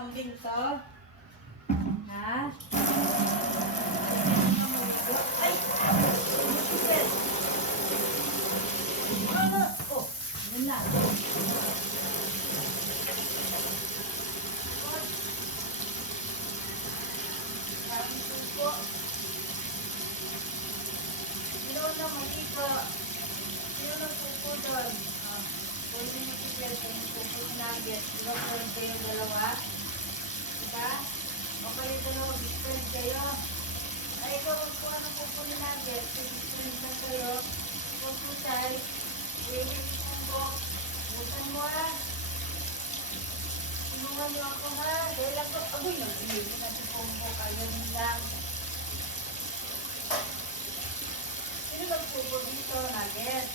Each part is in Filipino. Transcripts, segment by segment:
kambing to? Ha? Ay! Ano? Oh, yun lang. Maraming suko. Sino na malito? Sino na suko doon? Pwede nyo i-share sa yung suko nugget. Sino po kayong dalawa? Diba? O kayo dalawa, different kayo. Ay, ikaw kung ano suko ni nugget. Different na kayo. Kung susay, pwede nyo suko. Bukan mo tulungan niyo ako ha. Dahil ako, agoy na, hindi na si Pombo kayo nilang. Sino nagpupo dito, nugget?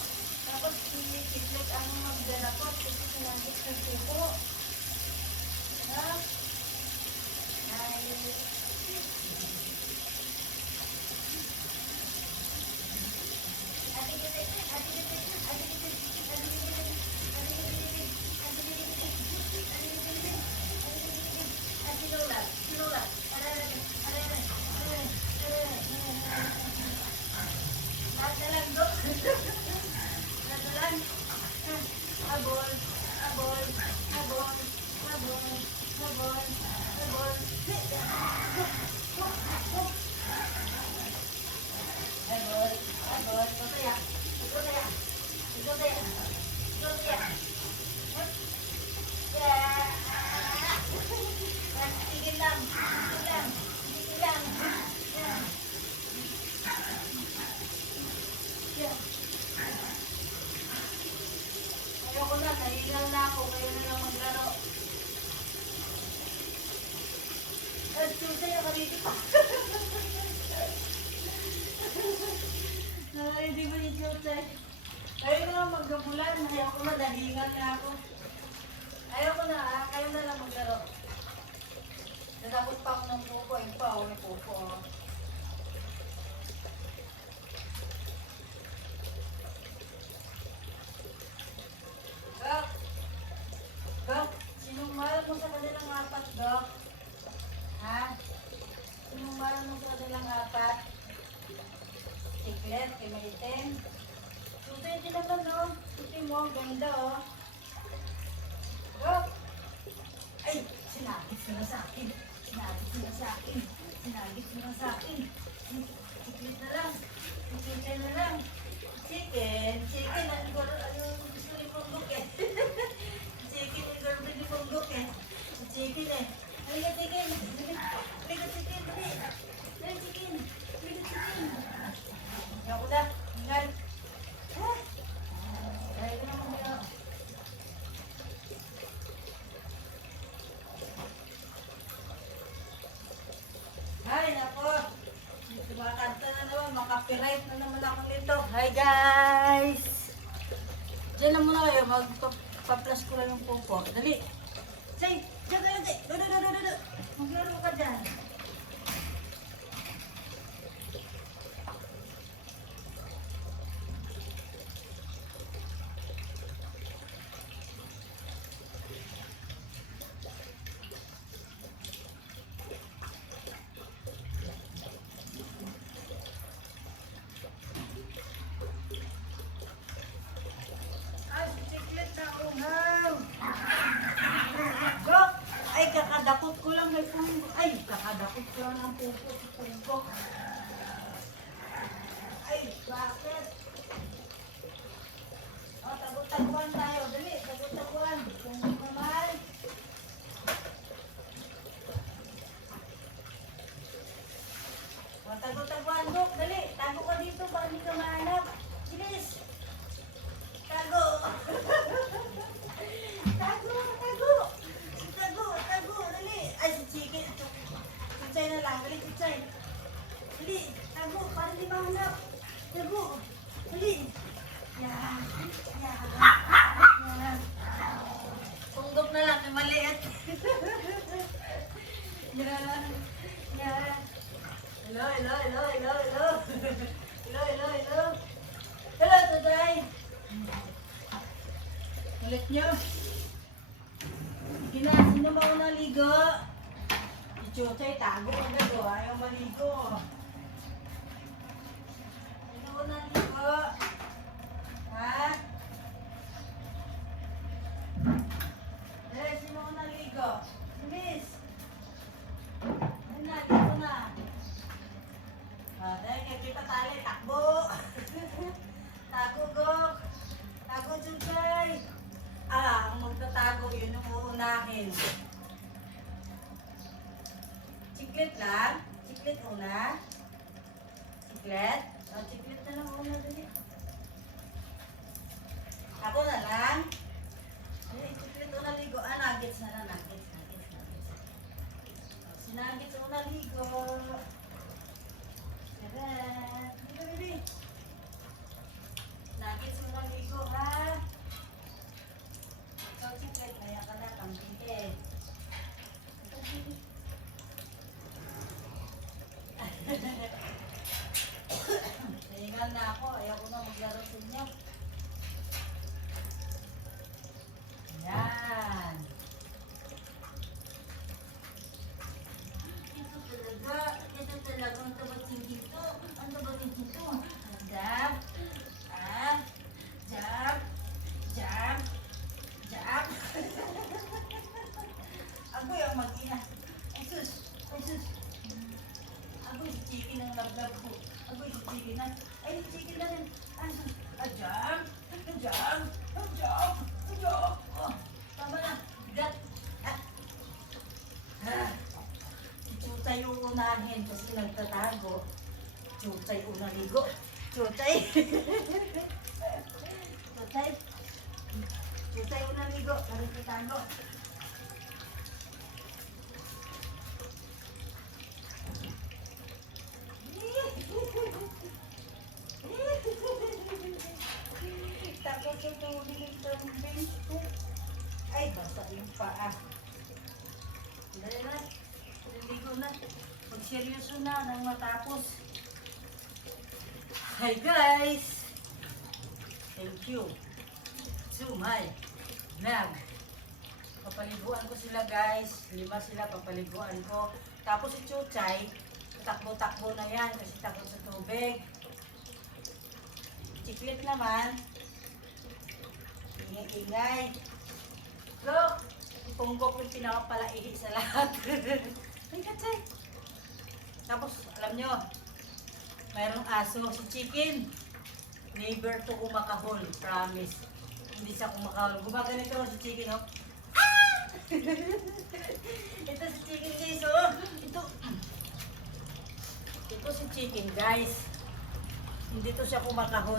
Tapos si-tiklet ang magdala ko, kasi sinagit ng pupo. Ha? Ay, ayoko na, nahigal na ako, kayo na lang maglaro. At susay ako dito pa. Hindi ba yung susay? Ayaw na maggabulan, ayoko na, nahigal na ako. Ayoko na, kayo na lang maglaro. Natapos pa ako ng pupo, yung pa ako ng pupo. Dok! Dok! Sinong mahal mo sa kanilang apat, Dok? Ha? Sinong mahal mo sa kanilang apat? Tiklet, kay Maritem. Susay din naman, no? Susay mo, ganda, oh. Dok! Ay! Sinagit mo na sa akin. Sinagit mo na sa akin. Sinagit mo na sa akin. Tiklet na lang. Tiklet na lang. Chicken. Chicken. Ano gusto ni Punggok eh? Chicken. Ang ganda ni Punggok eh. Chicken eh. Halika chicken. Halika chicken. Halika chicken. Halika chicken. Ako na. Hingal. Ha? Halika na mga. Ay, nako. Tumakanta na naman. Makapiright na naman ako nito. Hi, guys! Diyan na muna kayo. Magpa-plus ko lang yung pupo. Dali! Say! Diyan ka lang, say! Dodo! Maglaro ka dyan. Kakadakot ko lang may Punggok. Ay, kakadakot ko lang ng pupo sa Punggok. Ay, bakit? O, tagot-taguan tayo. Dali, tagot-taguan. Punggok naman. O, tagot-taguan, Dok. Dali, tago ka dito para hindi ka mahanap. Bilis. Tago. Pichay na lang, dali, pichay. Dali, tago, para di mahanap. Tago, dali. Yan, yan. Punggok na lang, maliit. Yan, yan. Hello. Hello, Tuday. Ulit nyo. Sige na, sino mauna ligo? Si Chuchay, tago agad o. Ayaw maligo. Sino mauna ligo? Ha? Eh, sino mauna ligo? Miss! Ayun na, ligo na. Dahil kaya kita tali, takbo! Tago, Gok! Tago, Chuchay! Ang magtatago, yun yung uunahin. Chiclet lang? Chiclet una? Chiclet? Chiclet na lang una dali. Ako na lang? Chiclet una ligo. Nuggets na lang. Nuggets. Si Nuggets una ligo. Tara! Dali. Nuggets una ligo, ha? Ikaw, Chiclet, kaya ka na, kambing eh. Nahingal na ako, ayaw ko na maglaro sa inyo. Yan. Ito talaga, ang tabating dito. Ang tabating dito. Jab. Jab. Ako yung mag-ina. Ay sus. Ako si chicken ang lablab ko. Ako si chicken na. Ay, si chicken na rin. Ay, sus. Jab. Oh, tama na. Bigat. Si Chuchay yung unahin kasi nagtatago. Chuchay unang ligo. Chuchay unang ligo. Nagtatago. Tapos yung tubig ng tubig ko. Ay, basta yung paa. Dali na. Naligo na. Pag-seryoso na nang matapos. Hi guys! Thank you. So my vlog. Papaliguan ko sila guys. 5 sila papaliguan ko. Tapos si Chuchay, takbo-takbo na yan kasi takbo sa tubig. Chiclet naman, ingay-ingay. Look, punggok yung pinakapalaihi sa lahat. Ay, Chuchay. Tapos, alam nyo, mayroong aso, si Chicken. Never to kumakahol, promise. Hindi siya kumakahol. Gumaganito si Chicken, oh. Ah! Ito si Chicken, guys, oh. Ito si Chicken, guys. Hindi to siya kumakahol.